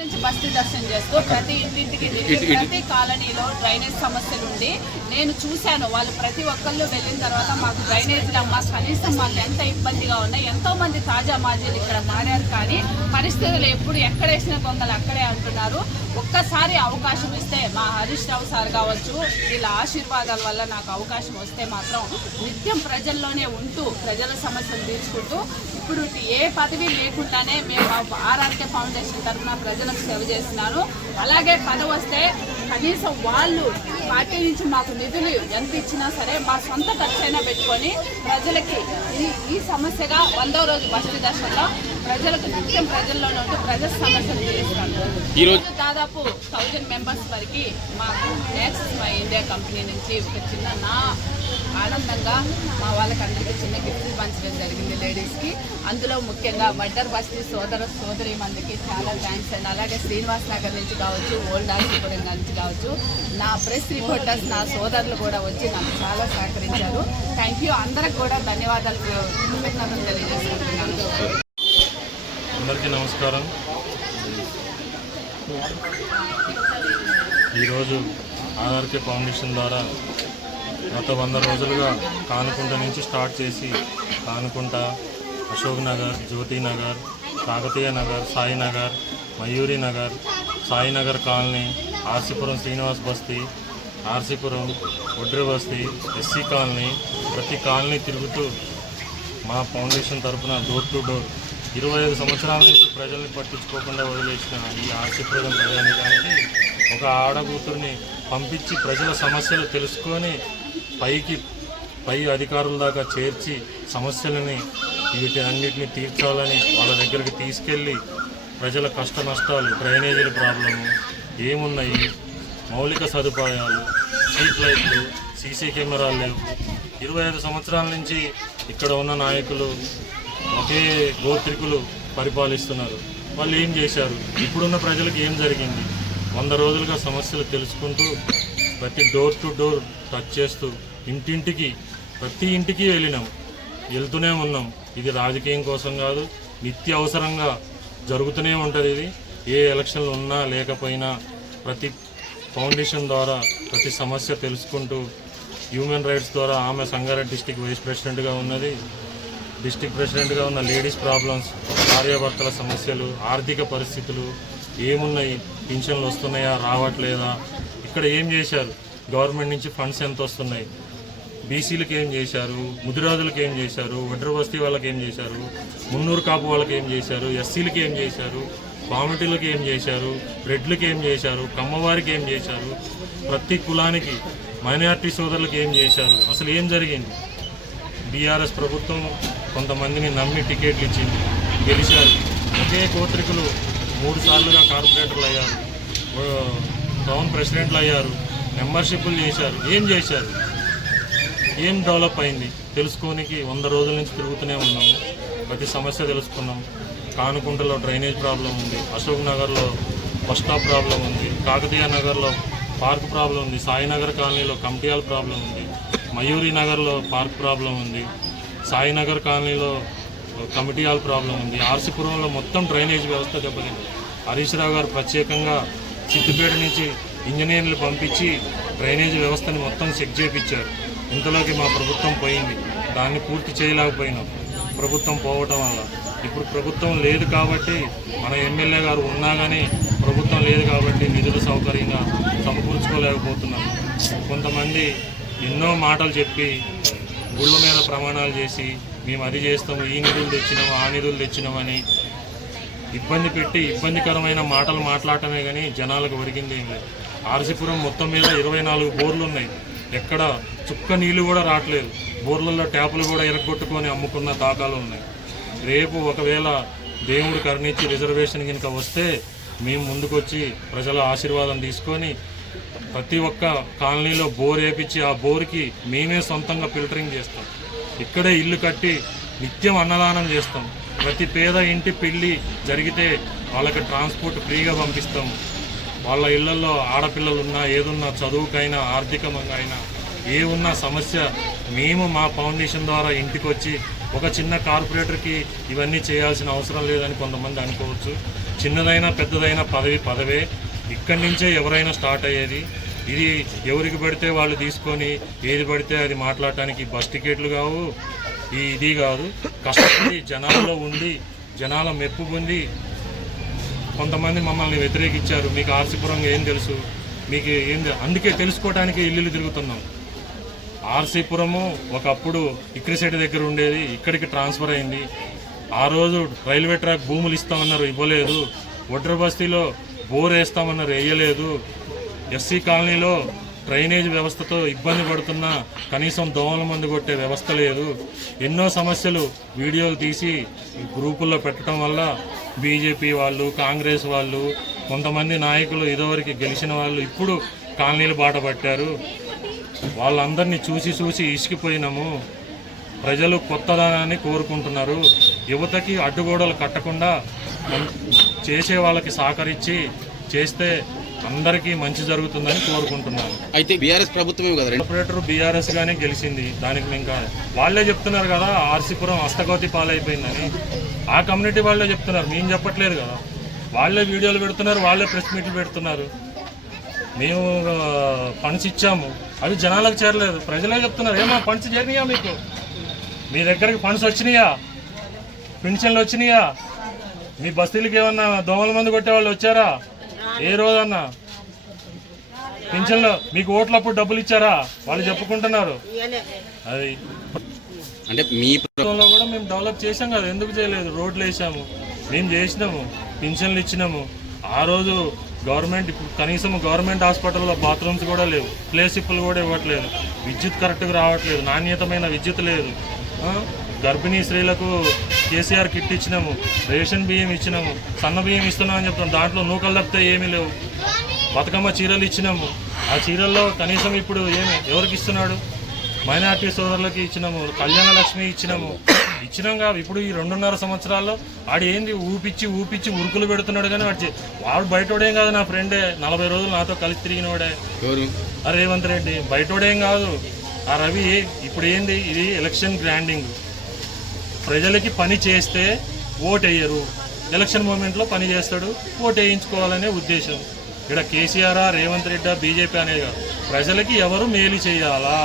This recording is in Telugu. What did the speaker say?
నుంచి బస్తీ దర్శనం చేస్తూ ప్రతి ఇంటింటికి ప్రతి కాలనీలో డ్రైనేజ్ సమస్యలు ఉండి నేను చూశాను. వాళ్ళు ప్రతి ఒక్కళ్ళు వెళ్ళిన తర్వాత మాకు డ్రైనేజీలు అమ్మ కనీసం వాళ్ళు ఎంత ఇబ్బందిగా ఉన్నాయి. ఎంతో మంది తాజా మాజీలు ఇక్కడ మారారు, కానీ పరిస్థితులు ఎప్పుడు ఎక్కడేసిన కొంగలు అక్కడే అంటున్నారు. ఒక్కసారి అవకాశం ఇస్తే మా హరీష్ రావు సార్ కావచ్చు, వీళ్ళ ఆశీర్వాదాల వల్ల నాకు అవకాశం వస్తే మాత్రం నిత్యం ప్రజల్లోనే ఉంటూ ప్రజల సమస్యలు తీర్చుకుంటూ ఇప్పుడు ఏ పదవి లేకుండానే మేము ఆర్ఆర్కే ఫౌండేషన్ తరఫున ప్రజలకు సేవ చేస్తున్నాను. అలాగే పదవి వస్తే కనీసం వాళ్ళు పార్టీ నుంచి మాకు నిధులు ఎంత ఇచ్చినా సరే మా సొంత ఖర్చైనా పెట్టుకొని ప్రజలకి ఈ సమస్యగా 100వ రోజు బస్తీ దర్శనంలో ప్రజలకు నిత్యం ప్రజల్లోనే ఉంటూ ప్రజల సమస్యలు తీరుస్తాను. ఈరోజు దాదాపు 1000 మెంబర్స్ వరకు మాకు యాక్సిస్ మై ఇండియా కంపెనీ నుంచి ఒక చిన్న ఆనందంగా మా వాళ్ళకందరికీ చిన్న గిఫ్ట్లు పంచడం జరిగింది లేడీస్కి. అందులో ముఖ్యంగా వడ్డర్ బస్తీ సోదరి మందికి చాలా థ్యాంక్స్ అండి. అలాగే శ్రీనివాస్ నగర్ నుంచి కావచ్చు, ఓల్డ్ ఆసిపురం నుంచి కావచ్చు, నా ప్రెస్ రిపోర్టర్స్ నా సోదరులు కూడా వచ్చి నాకు చాలా సహకరించారు. Thank you. అందరికి కూడా ధన్యవాదాలు కృతజ్ఞతలు తెలియజేసుకుంటున్నాను. అందరికీ నమస్కారం. ఈరోజు ఆర్ఆర్కే ఫౌండేషన్ ద్వారా గత 100 రోజులుగా కానుకుంట నుంచి స్టార్ట్ చేసి కానుకుంట, అశోక్ నగర్, జ్యోతి నగర్, కాకతీయ నగర్, సాయి నగర్, మయూరి నగర్, సాయి నగర్ కాలనీ, ఆర్సీపురం శ్రీనివాస్ బస్తీ, ఆర్సీపురం ఒడ్రి బస్తీ, ఎస్సీ కాలనీ, ప్రతి కాలనీ తిరుగుతూ మా ఫౌండేషన్ తరఫున డోర్ టు డోర్ 25 సంవత్సరాల నుంచి ప్రజల్ని పట్టించుకోకుండా వదిలేసిన ఈ ఆర్సీపురం ప్రజానికానికి ఒక ఆడకూతురిని పంపించి ప్రజల సమస్యలు తెలుసుకొని పై అధికారుల దాకా చేర్చి సమస్యలని వీటన్నిటిని తీర్చాలని వాళ్ళ దగ్గరికి తీసుకెళ్ళి ప్రజల కష్ట నష్టాలు, డ్రైనేజీల ప్రాబ్లము ఏమున్నాయి, మౌలిక సదుపాయాలు, స్ట్రీట్ లైట్లు, సీసీ కెమెరాలు లేవు. 25 సంవత్సరాల నుంచి ఇక్కడ ఉన్న నాయకులు ఒకే గోత్రికులు పరిపాలిస్తున్నారు. వాళ్ళు ఏం చేశారు? ఇప్పుడున్న ప్రజలకు ఏం జరిగింది? 100 రోజులుగా సమస్యలు తెలుసుకుంటూ ప్రతి డోర్ టు డోర్ టచ్ చేస్తూ ఇంటింటికి ప్రతి ఇంటికి వెళ్తూనే ఉన్నాం. ఇది రాజకీయం కోసం కాదు, నిత్య అవసరంగా జరుగుతూనే ఉంటుంది. ఇది ఏ ఎలక్షన్లు ఉన్నా లేకపోయినా ప్రతి ఫౌండేషన్ ద్వారా ప్రతి సమస్య తెలుసుకుంటూ హ్యూమన్ రైట్స్ ద్వారా ఆమె సంగారెడ్డి డిస్టిక్ వైస్ ప్రెసిడెంట్గా ఉన్నది. డిస్టిక్ ప్రెసిడెంట్గా ఉన్న లేడీస్ ప్రాబ్లమ్స్, భార్యాభర్తల సమస్యలు, ఆర్థిక పరిస్థితులు ఏమున్నాయి, పింఛన్లు వస్తున్నాయా రావట్లేదా, ఇక్కడ ఏం చేశారు, గవర్నమెంట్ నుంచి ఫండ్స్ ఎంత వస్తున్నాయి, బీసీలకు ఏం చేశారు, ముదిరాజులకు ఏం చేశారు, వడ్ర బస్తీ వాళ్ళకి ఏం చేశారు, మున్నూరు కాపు వాళ్ళకి ఏం చేశారు, ఎస్సీలకు ఏం చేశారు, కామిటీలకు ఏం చేశారు, రెడ్లకు ఏం చేశారు, కమ్మవారికి ఏం చేశారు, ప్రతి కులానికి మైనారిటీ సోదరులకు ఏం చేశారు, అసలు ఏం జరిగింది? బీఆర్ఎస్ ప్రభుత్వం కొంతమందిని నమ్మి టికెట్లు ఇచ్చింది, గెలిచారు. ఒకే గోత్రికులు 3 సార్లుగా కార్పొరేటర్లు అయ్యారు, టౌన్ ప్రెసిడెంట్లు అయ్యారు, మెంబర్షిప్లు చేశారు. ఏం చేశారు? ఏం డెవలప్ అయింది? తెలుసుకోనికి 100 రోజుల నుంచి తిరుగుతూనే ఉన్నాము. ప్రతి సమస్య తెలుసుకున్నాం. కానుకుంటలో డ్రైనేజ్ ప్రాబ్లం ఉంది, అశోక్ నగర్లో బస్ స్టాప్ ప్రాబ్లం ఉంది, కాకతీయ నగర్లో పార్క్ ప్రాబ్లం ఉంది, సాయినగర్ కాలనీలో కమిటీయాల ప్రాబ్లం ఉంది, మయూరి నగర్లో పార్క్ ప్రాబ్లం ఉంది, సాయినగర్ కాలనీలో కమిటీయాల ప్రాబ్లం ఉంది, ఆర్సీపురంలో మొత్తం డ్రైనేజ్ వ్యవస్థ దెబ్బతింది. హరీష్ రావు గారు ప్రత్యేకంగా సిద్దిపేట నుంచి ఇంజనీర్లు పంపించి డ్రైనేజ్ వ్యవస్థని మొత్తం చెక్ చేయించారు. ఇంతలోకి మా ప్రభుత్వం పోయింది, దాన్ని పూర్తి చేయలేకపోయినాం ప్రభుత్వం పోవటం వల్ల. ఇప్పుడు ప్రభుత్వం లేదు కాబట్టి, మన ఎమ్మెల్యే గారు ఉన్నా కానీ ప్రభుత్వం లేదు కాబట్టి నిధులు సౌకర్యంగా సమకూర్చుకోలేకపోతున్నాం. కొంతమంది ఎన్నో మాటలు చెప్పి గుళ్ళ మీద ప్రమాణాలు చేసి మేము అది చేస్తాము, ఈ నిధులు తెచ్చినాము, ఆ నిధులు తెచ్చినామని ఇబ్బంది పెట్టి ఇబ్బందికరమైన మాటలు మాట్లాడటమే కానీ జనాలకు ఒరిగింది ఏం లేదు. ఆర్సీపురం మొత్తం మీద 24 బోర్లు ఉన్నాయి, ఎక్కడ చుక్క నీళ్లు కూడా రావట్లేదు. బోర్లలో ట్యాపులు కూడా ఎరగొట్టుకొని అమ్ముకున్న దాఖలు ఉన్నాయి. రేపు ఒకవేళ దేవుడు కరుణించి రిజర్వేషన్ కనుక వస్తే మేము ముందుకొచ్చి ప్రజల ఆశీర్వాదం తీసుకొని ప్రతి ఒక్క కాలనీలో బోర్ వేయించి ఆ బోర్కి మేమే సొంతంగా ఫిల్టరింగ్ చేస్తాం. ఇక్కడే ఇల్లు కట్టి నిత్యం అన్నదానం చేస్తాం. ప్రతి పేద ఇంటి పెళ్ళి జరిగితే వాళ్ళకి ట్రాన్స్పోర్ట్ ఫ్రీగా పంపిస్తాము. వాళ్ళ ఇళ్లలో ఆడపిల్లలు ఉన్నా ఏదున్నా చదువుకైనా ఆర్థికంగా అయినా ఏ ఉన్న సమస్య మేము మా ఫౌండేషన్ ద్వారా ఇంటికి వచ్చి ఒక చిన్న కార్పొరేటర్కి ఇవన్నీ చేయాల్సిన అవసరం లేదని కొంతమంది అనుకోవచ్చు. చిన్నదైనా పెద్దదైనా పదవే. ఇక్కడి నుంచే ఎవరైనా స్టార్ట్ అయ్యేది. ఇది ఎవరికి పడితే వాళ్ళు తీసుకొని ఏది పడితే అది మాట్లాడటానికి బస్ టికెట్లు కావు, ఇది కాదు. కష్టపడి జనాల్లో ఉండి జనాల మెప్పు పొంది కొంతమంది మమ్మల్ని వ్యతిరేకించారు. మీకు ఆర్సీపురం ఏం తెలుసు, మీకు ఏం అందుకే తెలుసుకోవడానికి ఇల్లు తిరుగుతున్నాం. ఆర్సీపురము ఒకప్పుడు ఇక్రిశెట్టి దగ్గర ఉండేది, ఇక్కడికి ట్రాన్స్ఫర్ అయింది. ఆ రోజు రైల్వే ట్రాక్ భూములు ఇస్తామన్నారు, ఇవ్వలేదు. ఒడ్ర బస్తీలో బోర్ వేస్తామన్నారు, వేయలేదు. ఎస్సీ కాలనీలో డ్రైనేజ్ వ్యవస్థతో ఇబ్బంది పడుతున్నా కనీసం దోమల మందు కొట్టే వ్యవస్థ లేదు. ఎన్నో సమస్యలు వీడియోలు తీసి గ్రూపుల్లో పెట్టడం వల్ల బీజేపీ వాళ్ళు, కాంగ్రెస్ వాళ్ళు, కొంతమంది నాయకులు ఇదివరకు గెలిచిన వాళ్ళు ఇప్పుడు కాలనీలు బాట పట్టారు. వాళ్ళందరినీ చూసి ఇసికిపోయినాము. ప్రజలు కొత్తదనాన్ని కోరుకుంటున్నారు. యువతకి అడ్డుగోడలు కట్టకుండా చేసే వాళ్ళకి సహకరించి చేస్తే అందరికీ మంచి జరుగుతుందని కోరుకుంటున్నాను. అయితే బీఆర్ఎస్ ప్రభుత్వమే కదా, కార్పొరేటర్ బీఆర్ఎస్ గానే గెలిచింది. దానికి ఇంకా వాళ్ళే చెప్తున్నారు కదా ఆర్సీపురం హస్తగోతి పాలైపోయిందని. ఆ కమ్యూనిటీ వాళ్ళే చెప్తున్నారు, మేము చెప్పట్లేదు కదా. వాళ్ళే వీడియోలు పెడుతున్నారు, వాళ్ళే ప్రెస్ మీట్లు పెడుతున్నారు. మేము ఫండ్స్ ఇచ్చాము, అవి జనాలకు చేరలేదు. ప్రజలే చెప్తున్నారు, ఏమో ఫండ్స్ చేరినాయా, మీకు మీ దగ్గరికి ఫండ్స్ వచ్చినాయా, పెన్షన్లు వచ్చినాయా, మీ బస్తీలకి ఏమన్నా దోమల మందు కొట్టే వాళ్ళు వచ్చారా, ఏ రోజన్నా పెన్షన్లో మీకు ఓట్లప్పుడు డబ్బులు ఇచ్చారా, వాళ్ళు చెప్పుకుంటున్నారు. అది అంటే మీ ప్రభుత్వంలో కూడా మేము డెవలప్ చేసాం కదా, ఎందుకు చేయలేదు? రోడ్లు వేసాము, మేము చేసినాము, పెన్షన్లు ఇచ్చినాము. ఆ రోజు గవర్నమెంట్ ఇప్పుడు కనీసం గవర్నమెంట్ హాస్పిటల్లో బాత్రూమ్స్ కూడా లేవు, ప్లేస్ సిప్పులు కూడా ఇవ్వట్లేదు, విద్యుత్ కరెక్ట్గా రావట్లేదు, నాణ్యతమైన విద్యుత్ లేదు. గర్భిణీ స్త్రీలకు కేసీఆర్ కిట్ ఇచ్చినాము, రేషన్ బియ్యం ఇచ్చినాము, సన్న బియ్యం ఇస్తున్నామని చెప్తాం, దాంట్లో నూకలు తప్పితే ఏమీ లేవు. బతుకమ్మ చీరలు ఇచ్చినాము, ఆ చీరల్లో కనీసం ఇప్పుడు ఎవరికి ఇస్తున్నాడు? మైనార్టీ సోదరులకి ఇచ్చినాము, కళ్యాణ లక్ష్మి ఇచ్చినాము. ఇప్పుడు ఈ 2.5 సంవత్సరాల్లో ఆడు ఏంది ఊపిచ్చి ఉరుకులు పెడుతున్నాడు. కానీ వాడు బయటోడేం కాదు, నా ఫ్రెండే, 40 రోజులు నాతో కలిసి తిరిగినవాడే. ఆ రేవంత్ రెడ్డి బయటోడేం కాదు. ఆ రవి ఇప్పుడు ఏంది, ఇది ఎలక్షన్ గ్రాండింగ్. ప్రజలకి పని చేస్తే ఓటు వేయరు, ఎలక్షన్ మూమెంట్లో పని చేస్తాడు, ఓటు వేయించుకోవాలనే ఉద్దేశం. ఇక్కడ కేసీఆర్, రేవంత్ రెడ్డి, బీజేపీ అనేది ప్రజలకి ఎవరు మేలు చేయాలా,